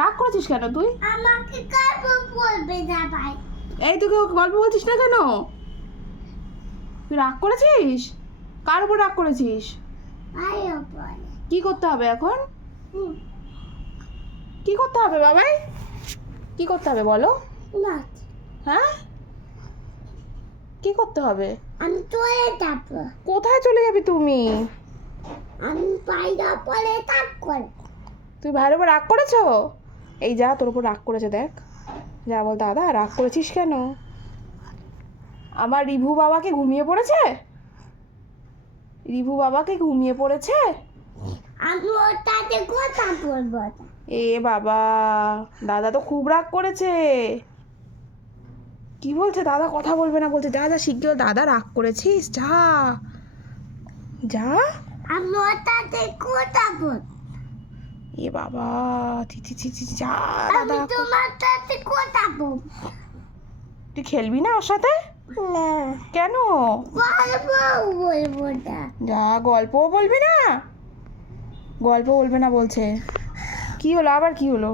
রাগ করেছিস কেন তুই? আমাকে গল্প বলবে না ভাই। এই তুই গল্প বলছিস না কেন? তুই রাগ করেছিস? কার উপর রাগ করেছিস? ভাই বলে কি করতে হবে এখন? হুম, কি করতে হবে বাবাই? কি করতে হবে বলো? নাচ। হ্যাঁ, কি করতে হবে? আমি চলে যাবো। কোথায় চলে যাবি তুমি? আমি বাইরে পরে তাপ করে। তুই ভাইয়ের উপর রাগ করেছো? এই যা, তোর উপর রাগ করেছে দেখ। যা বল, দাদা রাগ করেছিস কেন? আমার রিভু বাবাকে ঘুমিয়ে পড়েছে? রিভু বাবাকে ঘুমিয়ে পড়েছে? আমি ওর সাথে কথা বলবো না। এ বাবা, দাদা তো খুব রাগ করেছে। কি বলছে দাদা? কথা বলবে না বলছে। যা যা শিগগির, দাদা রাগ করেছিস, যা যা। আমি ওর সাথে কথা বলবো। এ বাবা, ছি ছি ছি ছি, যা আমি দাদা। তোমার সাথে কথা বলবো তুই খেলবি না ওর সাথে? না। কেন? গল্প বলবো না। যা, গল্পও বলবি না? গল্প বলবে না বলছে। কি হলো আবার, কি হলো?